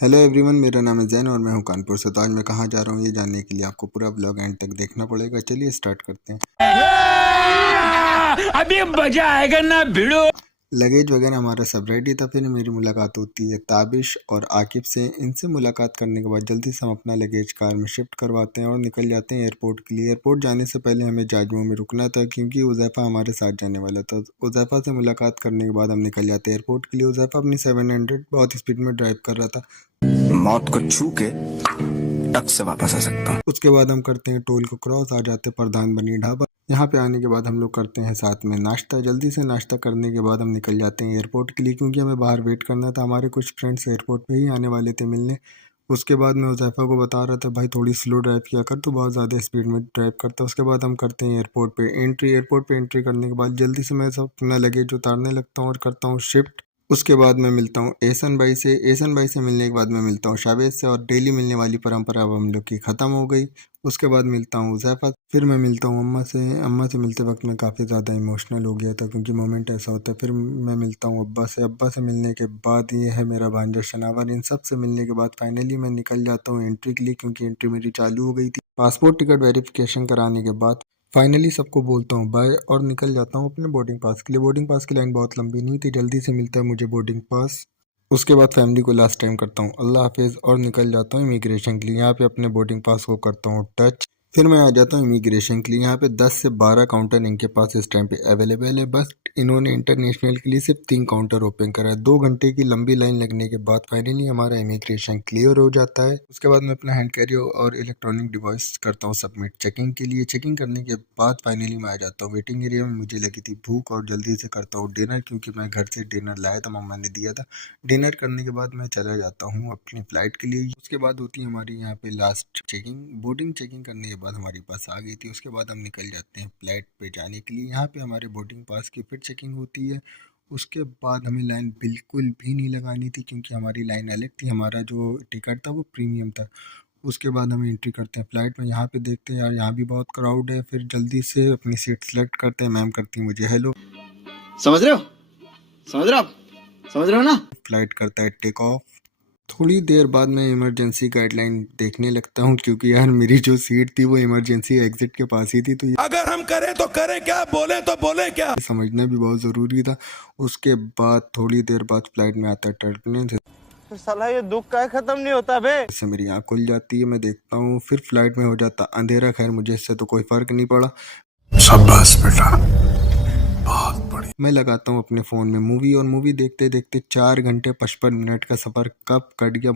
Hello everyone, मेरा नाम है जैन और मैं हूं कानपुर से। तो आज मैं कहां जा रहा हूं ये जानने के लिए आपको पूरा ब्लॉग एंड तक देखना पड़ेगा। चलिए स्टार्ट करते हैं। अभी मजा आएगा ना भिड़ो। लगेज वगैरह हमारा सब रेडी था। फिर मेरी मुलाकात होती है ताबिश और आकिब से। इनसे मुलाकात करने के बाद जल्दी से हम अपना लगेज कार में शिफ्ट करवाते हैं और निकल जाते हैं एयरपोर्ट के लिए। एयरपोर्ट जाने से पहले हमें जाजमऊ में रुकना था क्योंकि उज़ैफ़ा हमारे साथ जाने वाला था। उज़ैफ़ा से मुलाकात करने के बाद हम निकल जाते हैं एयरपोर्ट के लिए। उज़ैफ़ा अपनी 700 बहुत स्पीड में ड्राइव कर रहा था। मौत को छू के टक से वापस आ सकता हूँ। उसके बाद हम करते हैं टोल को क्रॉस, आ जाते हैं प्रधान बनी ढाबा। यहाँ पे आने के बाद हम लोग करते हैं साथ में नाश्ता। जल्दी से नाश्ता करने के बाद हम निकल जाते हैं एयरपोर्ट के लिए क्योंकि हमें बाहर वेट करना था। हमारे कुछ फ्रेंड्स एयरपोर्ट पे ही आने वाले थे मिलने। उसके बाद मैं उज़ैफ़ा को बता रहा था, भाई थोड़ी स्लो ड्राइव किया कर, तो बहुत ज़्यादा स्पीड में ड्राइव करता। उसके बाद हम करते हैं एयरपोर्ट पे एंट्री। एयरपोर्ट पे एंट्री करने के बाद जल्दी से मैं सब अपना लगेज उतारने लगता हूँ और करता हूँ शिफ्ट। उसके बाद मैं मिलता हूँ एहसन भाई से। एहसन भाई से मिलने के बाद मैं मिलता हूँ शावेद से और डेली मिलने वाली परंपरा अब हम लोग की ख़त्म हो गई। उसके बाद मिलता हूँ उज़ैफ़ा। फिर मैं मिलता हूँ अम्मा से। अम्मा से मिलते वक्त मैं काफ़ी ज़्यादा इमोशनल हो गया था क्योंकि मोमेंट ऐसा होता है। फिर मैं मिलता हूँ अब्बा से। अब्बा से मिलने के बाद ये है मेरा भांजा शनावर। इन सब से मिलने के बाद फाइनली मैं निकल जाता हूँ एंट्री के लिए क्योंकि एंट्री मेरी चालू हो गई थी। पासपोर्ट टिकट वेरिफिकेशन कराने के बाद फाइनली सबको बोलता हूँ बाय और निकल जाता हूँ अपने बोर्डिंग पास के लिए। बोर्डिंग पास की लाइन बहुत लंबी नहीं थी, जल्दी से मिलता है मुझे बोर्डिंग पास। उसके बाद फैमिली को लास्ट टाइम करता हूँ अल्लाह हाफिज़ और निकल जाता हूँ इमिग्रेशन के लिए। यहाँ पे अपने बोर्डिंग पास को करता हूँ टच। फिर मैं आ जाता हूँ इमिग्रेशन के लिए। यहाँ पे 10 से 12 काउंटर इनके पास इस टाइम पे अवेलेबल है। बस इन्होंने इंटरनेशनल के लिए सिर्फ 3 काउंटर ओपन करा है। 2 घंटे की लंबी लाइन लगने के बाद फाइनली हमारा इमिग्रेशन क्लियर हो जाता है। उसके बाद मैं अपना हैंड कैरी और इलेक्ट्रॉनिक डिवाइस करता हूँ सबमिट चेकिंग के लिए। चेकिंग करने के बाद फाइनली मैं आ जाता हूँ वेटिंग एरिया में। मुझे लगी थी भूख और जल्दी से करता हूँ डिनर क्योंकि मैं घर से डिनर लाया था, मम्मा ने दिया था। डिनर करने के बाद मैं चला जाता हूँ अपनी फ़्लाइट के लिए। उसके बाद होती है हमारी यहाँ पे लास्ट चेकिंग। बोर्डिंग चेकिंग करने के बाद हमारी बस आ गई थी। उसके बाद हम निकल जाते हैं फ़्लाइट पे जाने के लिए। यहाँ पे हमारे बोर्डिंग पास की फिर चेकिंग होती है। उसके बाद हमें लाइन बिल्कुल भी नहीं लगानी थी क्योंकि हमारी लाइन अलग थी। हमारा जो टिकट था वो प्रीमियम था। उसके बाद हम एंट्री करते हैं फ़्लाइट में। यहाँ पे देखते हैं यार यहाँ भी बहुत क्राउड है। फिर जल्दी से अपनी सीट सेलेक्ट करते हैं। मैम करती है मुझे हेलो। समझ रहे हो? समझ रहे हो आप? समझ रहे हो ना? फ़्लाइट करता है टेक ऑफ। थोड़ी देर बाद मैं इमरजेंसी गाइडलाइन देखने लगता हूँ क्योंकि यार मेरी जो सीट थी वो इमरजेंसी एग्जिट के पास ही थी। तो अगर हम करें तो करें क्या, बोले तो बोले क्या। ये समझना भी बहुत ज़रूरी था। उसके बाद थोड़ी देर बाद फ्लाइट में आता है टर्बुलेंस। तो साला ये दुख का खत्म नहीं होता बे। इससे मेरी आँख खुल जाती है। मैं देखता हूँ फिर फ्लाइट में हो जाता अंधेरा। खैर मुझे इससे तो कोई फ़र्क नहीं पड़ा। शाबाश बेटा, बहुत बढ़िया। मैं लगाता हूँ अपने फ़ोन में मूवी और मूवी देखते देखते 4 घंटे 55 मिनट का सफ़र कब कट गया